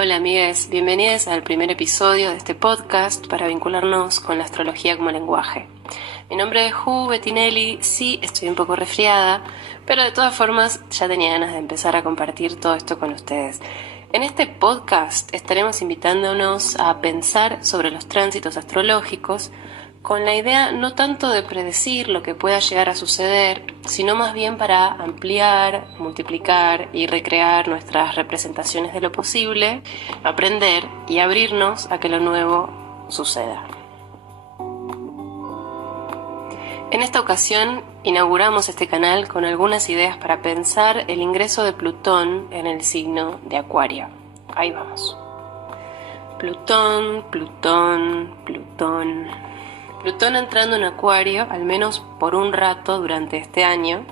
Hola amigues, bienvenidos al primer episodio de este podcast para vincularnos con la astrología como lenguaje. Mi nombre es Ju Bettinelli, sí estoy un poco resfriada, pero de todas formas ya tenía ganas de empezar a compartir todo esto con ustedes. En este podcast estaremos invitándonos a pensar sobre los tránsitos astrológicos con la idea no tanto de predecir lo que pueda llegar a suceder, sino más bien para ampliar, multiplicar y recrear nuestras representaciones de lo posible, aprender y abrirnos a que lo nuevo suceda. En esta ocasión inauguramos este canal con algunas ideas para pensar el ingreso de Plutón en el signo de Acuario. Ahí vamos. Plutón entrando en Acuario, al menos por un rato durante este año.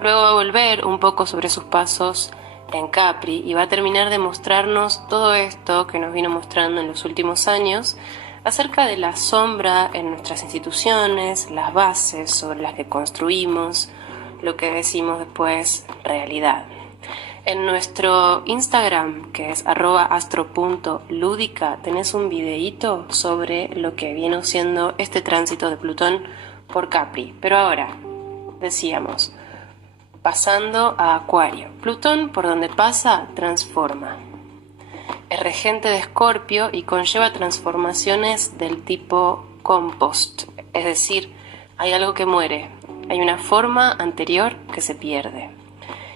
Luego va a volver un poco sobre sus pasos en Capri y va a terminar de mostrarnos todo esto que nos vino mostrando en los últimos años acerca de la sombra en nuestras instituciones, las bases sobre las que construimos, lo que decimos después realidad. En nuestro Instagram, que es @astro.ludica, tenés un videíto sobre lo que viene siendo este tránsito de Plutón por Capri. Pero ahora, decíamos, pasando a Acuario. Plutón, por donde pasa, transforma. Es regente de Escorpio y conlleva transformaciones del tipo compost. Es decir, hay algo que muere, hay una forma anterior que se pierde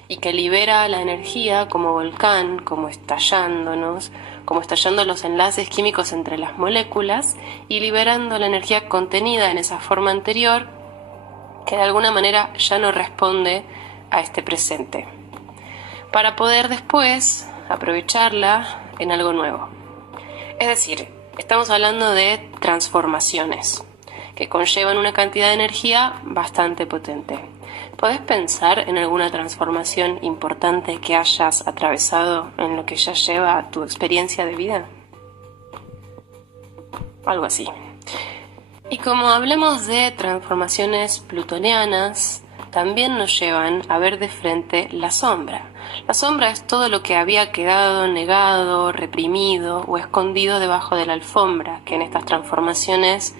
y que libera la energía como volcán, como estallando los enlaces químicos entre las moléculas y liberando la energía contenida en esa forma anterior que de alguna manera ya no responde a este presente, para poder después aprovecharla en algo nuevo. Es decir, estamos hablando de transformaciones que conllevan una cantidad de energía bastante potente. ¿Podés pensar en alguna transformación importante que hayas atravesado en lo que ya lleva tu experiencia de vida? Algo así. Y como hablemos de transformaciones plutonianas, también nos llevan a ver de frente la sombra. La sombra es todo lo que había quedado negado, reprimido o escondido debajo de la alfombra, que en estas transformaciones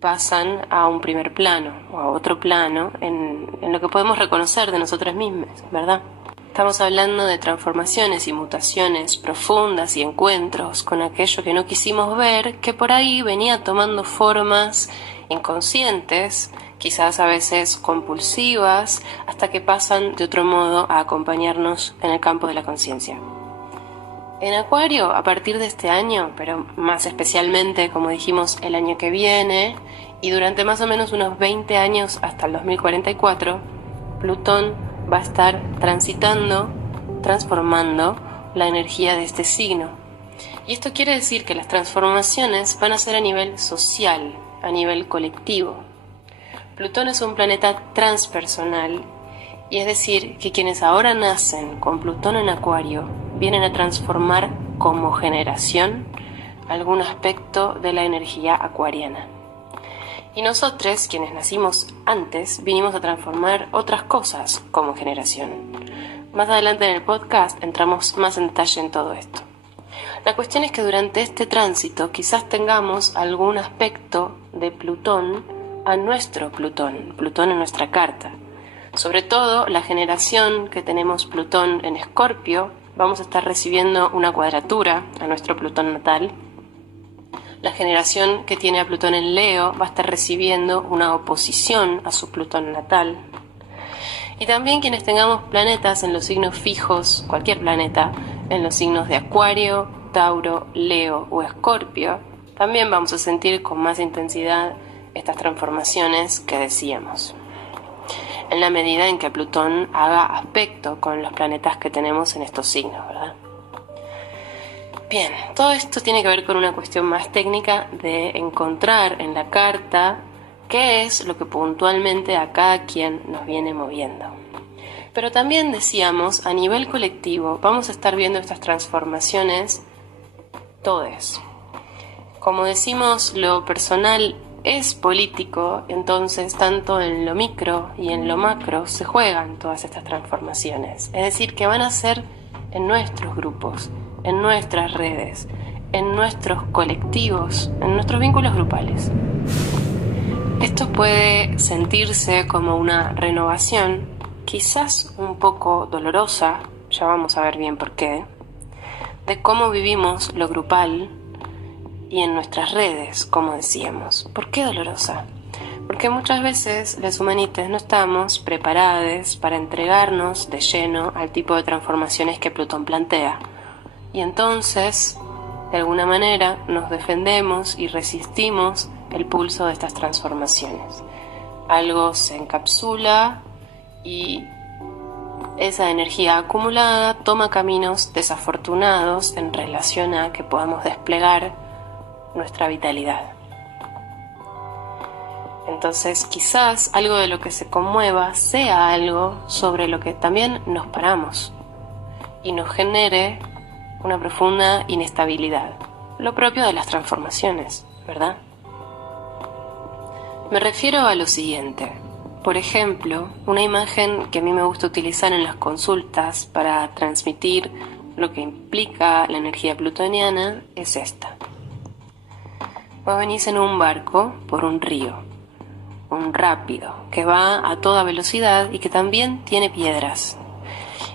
pasan a un primer plano o a otro plano en lo que podemos reconocer de nosotros mismos, ¿verdad? Estamos hablando de transformaciones y mutaciones profundas y encuentros con aquello que no quisimos ver, que por ahí venía tomando formas inconscientes, quizás a veces compulsivas, hasta que pasan de otro modo a acompañarnos en el campo de la conciencia. En Acuario, a partir de este año, pero más especialmente, como dijimos, el año que viene, y durante más o menos unos 20 años hasta el 2044, Plutón va a estar transitando, transformando la energía de este signo. Y esto quiere decir que las transformaciones van a ser a nivel social, a nivel colectivo. Plutón es un planeta transpersonal, y es decir, que quienes ahora nacen con Plutón en Acuario vienen a transformar como generación algún aspecto de la energía acuariana. Y nosotros, quienes nacimos antes, vinimos a transformar otras cosas como generación. Más adelante en el podcast entramos más en detalle en todo esto. La cuestión es que durante este tránsito quizás tengamos algún aspecto de Plutón a nuestro Plutón en nuestra carta. Sobre todo la generación que tenemos Plutón en Escorpio, vamos a estar recibiendo una cuadratura a nuestro Plutón natal. La generación que tiene a Plutón en Leo va a estar recibiendo una oposición a su Plutón natal. Y también quienes tengamos planetas en los signos fijos, cualquier planeta, en los signos de Acuario, Tauro, Leo o Escorpio, también vamos a sentir con más intensidad estas transformaciones que decíamos, en la medida en que Plutón haga aspecto con los planetas que tenemos en estos signos, ¿verdad? Bien, todo esto tiene que ver con una cuestión más técnica de encontrar en la carta qué es lo que puntualmente a cada quien nos viene moviendo. Pero también decíamos, a nivel colectivo, vamos a estar viendo estas transformaciones todes. Como decimos, lo personal es político, entonces tanto en lo micro y en lo macro se juegan todas estas transformaciones. Es decir, que van a ser en nuestros grupos, en nuestras redes, en nuestros colectivos, en nuestros vínculos grupales. Esto puede sentirse como una renovación, quizás un poco dolorosa, ya vamos a ver bien por qué, de cómo vivimos lo grupal y en nuestras redes, como decíamos. ¿Por qué dolorosa? Porque muchas veces los humanites no estamos preparados para entregarnos de lleno al tipo de transformaciones que Plutón plantea. Y entonces, de alguna manera, nos defendemos y resistimos el pulso de estas transformaciones. Algo se encapsula y esa energía acumulada toma caminos desafortunados en relación a que podamos desplegar nuestra vitalidad. Entonces, quizás algo de lo que se conmueva sea algo sobre lo que también nos paramos y nos genere una profunda inestabilidad, lo propio de las transformaciones, ¿verdad? Me refiero a lo siguiente. Por ejemplo, una imagen que a mí me gusta utilizar en las consultas para transmitir lo que implica la energía plutoniana es esta. Vos venís en un barco por un río, un rápido, que va a toda velocidad y que también tiene piedras.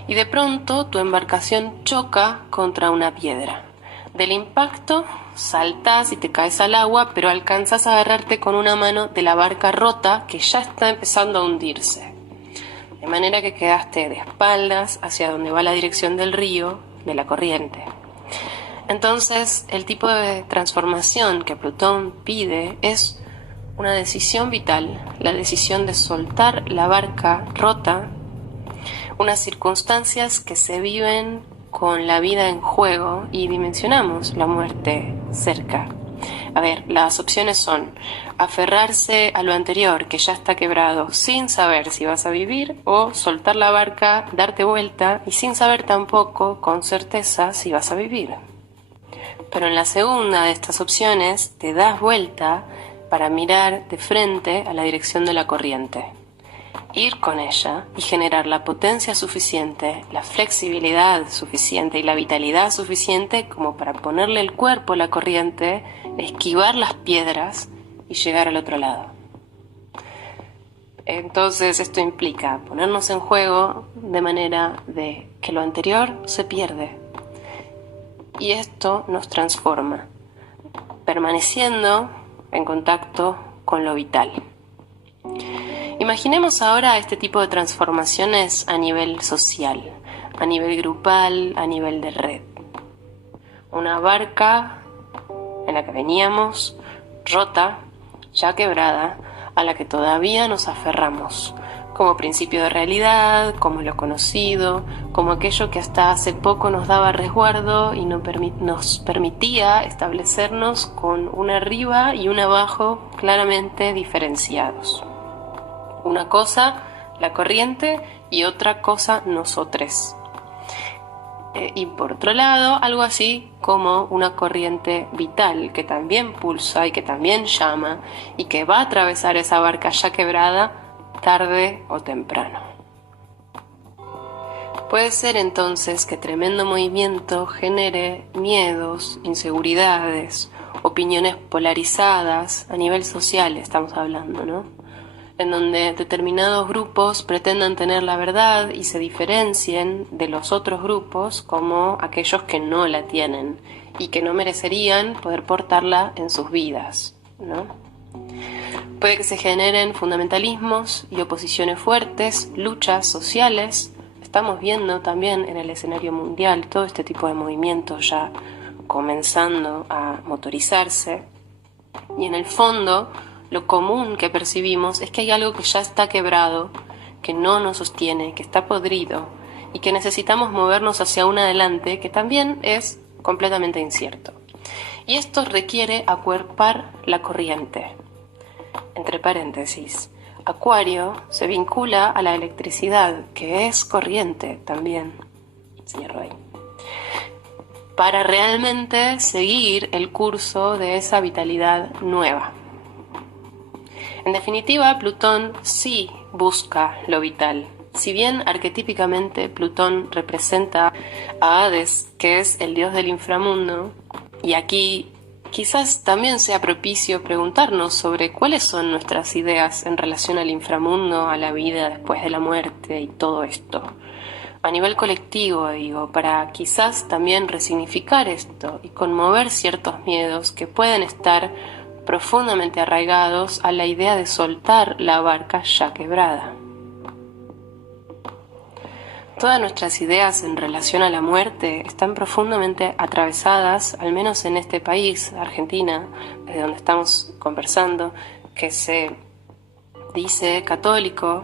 Y de pronto tu embarcación choca contra una piedra. Del impacto saltás y te caes al agua, pero alcanzás a agarrarte con una mano de la barca rota que ya está empezando a hundirse. De manera que quedaste de espaldas hacia donde va la dirección del río, de la corriente. Entonces, el tipo de transformación que Plutón pide es una decisión vital, la decisión de soltar la barca rota, unas circunstancias que se viven con la vida en juego y dimensionamos la muerte cerca. A ver, las opciones son aferrarse a lo anterior, que ya está quebrado, sin saber si vas a vivir, o soltar la barca, darte vuelta y sin saber tampoco con certeza si vas a vivir. Pero en la segunda de estas opciones te das vuelta para mirar de frente a la dirección de la corriente. Ir con ella y generar la potencia suficiente, la flexibilidad suficiente y la vitalidad suficiente como para ponerle el cuerpo a la corriente, esquivar las piedras y llegar al otro lado. Entonces esto implica ponernos en juego de manera de que lo anterior se pierde. Y esto nos transforma, permaneciendo en contacto con lo vital. Imaginemos ahora este tipo de transformaciones a nivel social, a nivel grupal, a nivel de red. Una barca en la que veníamos, rota, ya quebrada, a la que todavía nos aferramos, como principio de realidad, como lo conocido, como aquello que hasta hace poco nos daba resguardo y nos permitía establecernos con un arriba y un abajo claramente diferenciados. Una cosa, la corriente, y otra cosa, nosotres. Y por otro lado, algo así como una corriente vital que también pulsa y que también llama y que va a atravesar esa barca ya quebrada tarde o temprano. Puede ser entonces que tremendo movimiento genere miedos, inseguridades, opiniones polarizadas a nivel social, estamos hablando, ¿no? En donde determinados grupos pretendan tener la verdad y se diferencien de los otros grupos como aquellos que no la tienen y que no merecerían poder portarla en sus vidas, ¿no? Puede que se generen fundamentalismos y oposiciones fuertes, luchas sociales. Estamos viendo también en el escenario mundial todo este tipo de movimientos ya comenzando a motorizarse. Y en el fondo, lo común que percibimos es que hay algo que ya está quebrado, que no nos sostiene, que está podrido y que necesitamos movernos hacia un adelante que también es completamente incierto. Y esto requiere acuerpar la corriente. Entre paréntesis, Acuario se vincula a la electricidad, que es corriente también, señor Rey, para realmente seguir el curso de esa vitalidad nueva. En definitiva, Plutón sí busca lo vital, Si bien arquetípicamente Plutón representa a Hades, que es el dios del inframundo, y aquí quizás también sea propicio preguntarnos sobre cuáles son nuestras ideas en relación al inframundo, a la vida después de la muerte y todo esto. A nivel colectivo, digo, para quizás también resignificar esto y conmover ciertos miedos que pueden estar profundamente arraigados a la idea de soltar la barca ya quebrada. Todas nuestras ideas en relación a la muerte están profundamente atravesadas, al menos en este país, Argentina, desde donde estamos conversando, que se dice católico.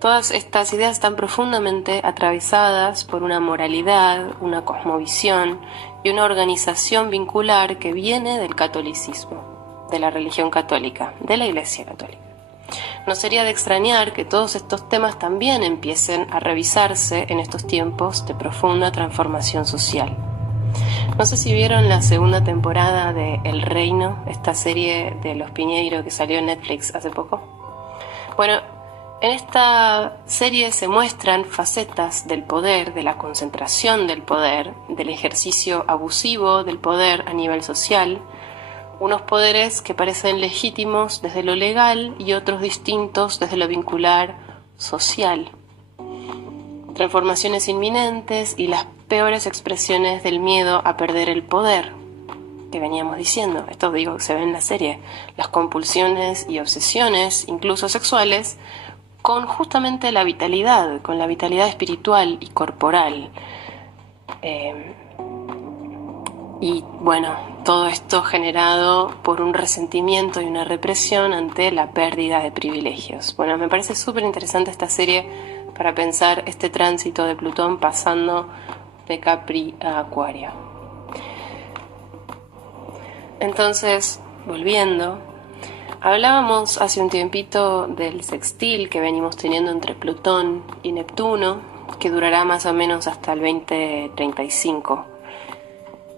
Todas estas ideas están profundamente atravesadas por una moralidad, una cosmovisión y una organización vincular que viene del catolicismo, de la religión católica, de la Iglesia católica. No sería de extrañar que todos estos temas también empiecen a revisarse en estos tiempos de profunda transformación social. No sé si vieron la segunda temporada de El Reino, esta serie de los Piñeiro que salió en Netflix hace poco. Bueno, en esta serie se muestran facetas del poder, de la concentración del poder, del ejercicio abusivo del poder a nivel social, unos poderes que parecen legítimos desde lo legal y otros distintos desde lo vincular social. Transformaciones inminentes y las peores expresiones del miedo a perder el poder, que veníamos diciendo. Esto digo que se ve en la serie. Las compulsiones y obsesiones, incluso sexuales, con justamente la vitalidad, con la vitalidad espiritual y corporal. Y bueno, todo esto generado por un resentimiento y una represión ante la pérdida de privilegios. Bueno, me parece súper interesante esta serie para pensar este tránsito de Plutón pasando de Capri a Acuario. Entonces, volviendo, hablábamos hace un tiempito del sextil que venimos teniendo entre Plutón y Neptuno, que durará más o menos hasta el 2035.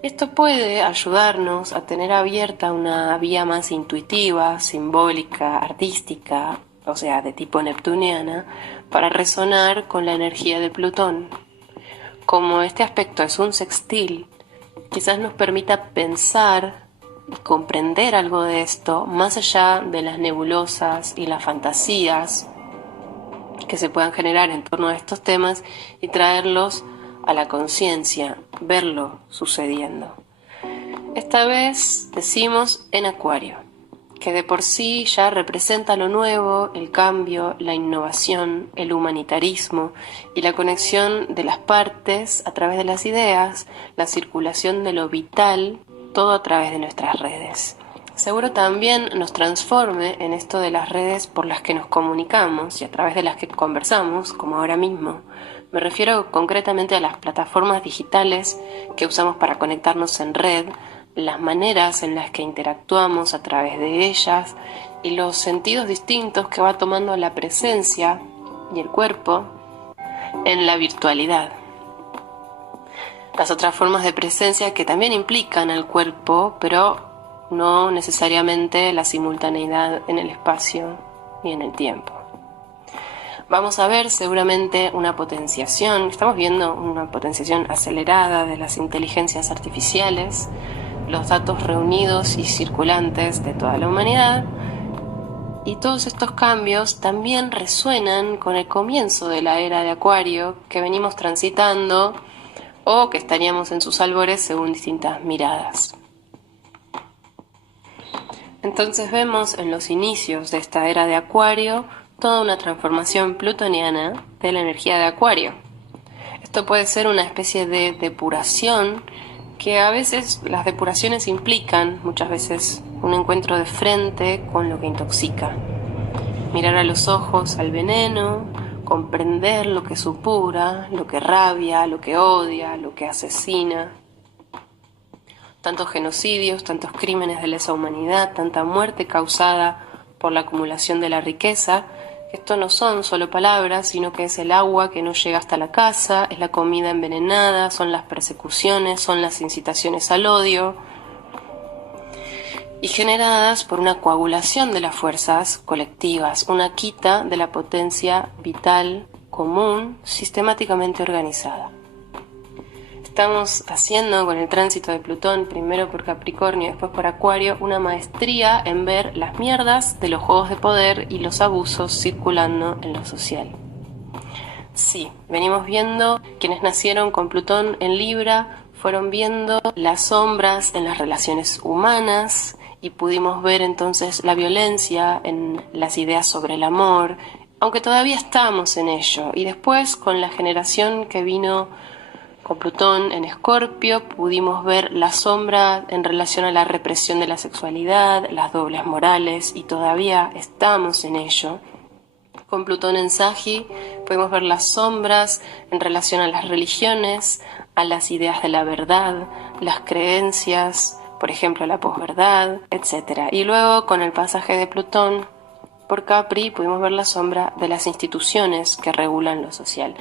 Esto puede ayudarnos a tener abierta una vía más intuitiva, simbólica, artística, o sea, de tipo neptuniana, para resonar con la energía de Plutón. Como este aspecto es un sextil, quizás nos permita pensar y comprender algo de esto más allá de las nebulosas y las fantasías que se puedan generar en torno a estos temas y traerlos a la conciencia, verlo sucediendo. Esta vez decimos en Acuario, que de por sí ya representa lo nuevo, el cambio, la innovación, el humanitarismo y la conexión de las partes a través de las ideas, la circulación de lo vital, todo a través de nuestras redes. Seguro también nos transforme en esto de las redes por las que nos comunicamos y a través de las que conversamos, como ahora mismo. Me refiero concretamente a las plataformas digitales que usamos para conectarnos en red, las maneras en las que interactuamos a través de ellas y los sentidos distintos que va tomando la presencia y el cuerpo en la virtualidad. Las otras formas de presencia que también implican al cuerpo, pero no necesariamente la simultaneidad en el espacio y en el tiempo. Vamos a ver seguramente una potenciación, estamos viendo una potenciación acelerada de las inteligencias artificiales, los datos reunidos y circulantes de toda la humanidad, y todos estos cambios también resuenan con el comienzo de la era de Acuario que venimos transitando o que estaríamos en sus albores según distintas miradas. Entonces vemos en los inicios de esta era de Acuario toda una transformación plutoniana de la energía de Acuario. Esto puede ser una especie de depuración que a veces las depuraciones implican, muchas veces, un encuentro de frente con lo que intoxica. Mirar a los ojos al veneno, comprender lo que supura, lo que rabia, lo que odia, lo que asesina. Tantos genocidios, tantos crímenes de lesa humanidad, tanta muerte causada por la acumulación de la riqueza. Esto no son solo palabras, sino que es el agua que no llega hasta la casa, es la comida envenenada, son las persecuciones, son las incitaciones al odio, y generadas por una coagulación de las fuerzas colectivas, una quita de la potencia vital común sistemáticamente organizada. Estamos haciendo con el tránsito de Plutón, primero por Capricornio y después por Acuario, una maestría en ver las mierdas de los juegos de poder y los abusos circulando en lo social. Sí, venimos viendo, quienes nacieron con Plutón en Libra, fueron viendo las sombras en las relaciones humanas y pudimos ver entonces la violencia en las ideas sobre el amor, aunque todavía estamos en ello. Y después, con la generación que vino con Plutón en Escorpio, pudimos ver la sombra en relación a la represión de la sexualidad, las dobles morales, y todavía estamos en ello. Con Plutón en Sagi podemos ver las sombras en relación a las religiones, a las ideas de la verdad, las creencias, por ejemplo la posverdad, etc. Y luego con el pasaje de Plutón por Capri pudimos ver la sombra de las instituciones que regulan lo social.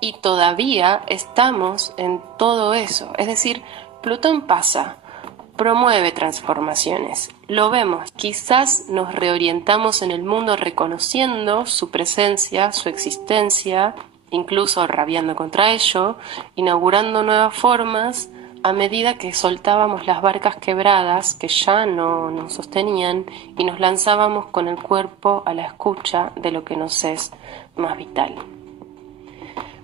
Y todavía estamos en todo eso, es decir, Plutón pasa, promueve transformaciones, lo vemos, quizás nos reorientamos en el mundo reconociendo su presencia, su existencia, incluso rabiando contra ello, inaugurando nuevas formas a medida que soltábamos las barcas quebradas que ya no nos sostenían y nos lanzábamos con el cuerpo a la escucha de lo que nos es más vital.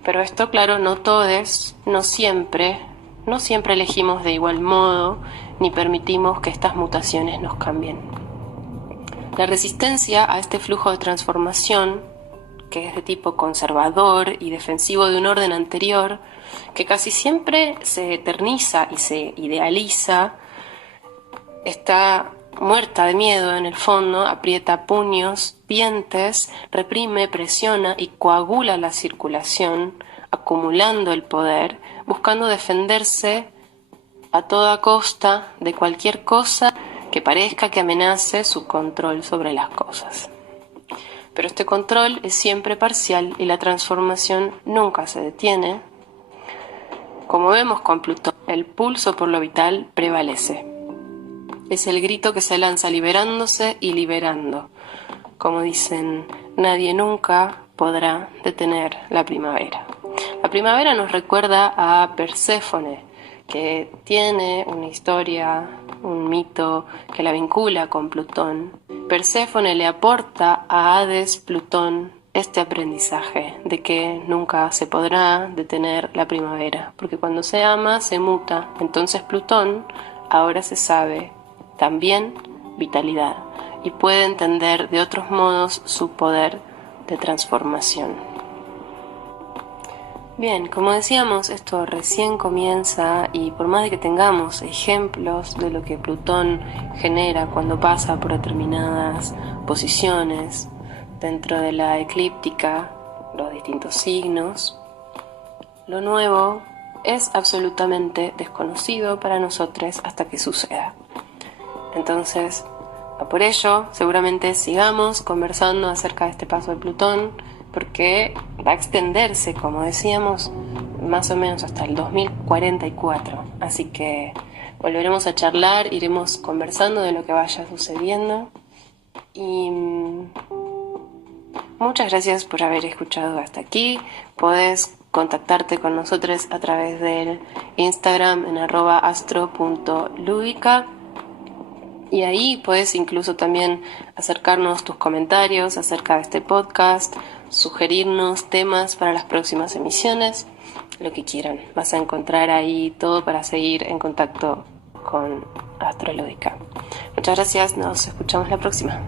Pero esto, claro, no todos, no siempre elegimos de igual modo, ni permitimos que estas mutaciones nos cambien. La resistencia a este flujo de transformación, que es de tipo conservador y defensivo de un orden anterior, que casi siempre se eterniza y se idealiza, está muerta de miedo en el fondo, aprieta puños, dientes, reprime, presiona y coagula la circulación, acumulando el poder, buscando defenderse a toda costa de cualquier cosa que parezca que amenace su control sobre las cosas. Pero este control es siempre parcial y la transformación nunca se detiene. Como vemos con Plutón, el pulso por lo vital prevalece. Es el grito que se lanza liberándose y liberando. Como dicen, nadie nunca podrá detener la primavera. La primavera nos recuerda a Perséfone, que tiene una historia, un mito que la vincula con Plutón. Perséfone le aporta a Hades, Plutón, este aprendizaje de que nunca se podrá detener la primavera, porque cuando se ama se muta. Entonces Plutón ahora se sabe también vitalidad y puede entender de otros modos su poder de transformación. Bien, como decíamos, esto recién comienza y por más de que tengamos ejemplos de lo que Plutón genera cuando pasa por determinadas posiciones dentro de la eclíptica, los distintos signos, lo nuevo es absolutamente desconocido para nosotros hasta que suceda. Entonces, por ello, seguramente sigamos conversando acerca de este paso de Plutón, porque va a extenderse, como decíamos, más o menos hasta el 2044. Así que volveremos a charlar, iremos conversando de lo que vaya sucediendo. Y muchas gracias por haber escuchado hasta aquí. Podés contactarte con nosotros a través del Instagram en @astro.ludica. Y ahí puedes incluso también acercarnos tus comentarios acerca de este podcast, sugerirnos temas para las próximas emisiones, lo que quieran. Vas a encontrar ahí todo para seguir en contacto con Astrolúdica. Muchas gracias, nos escuchamos la próxima.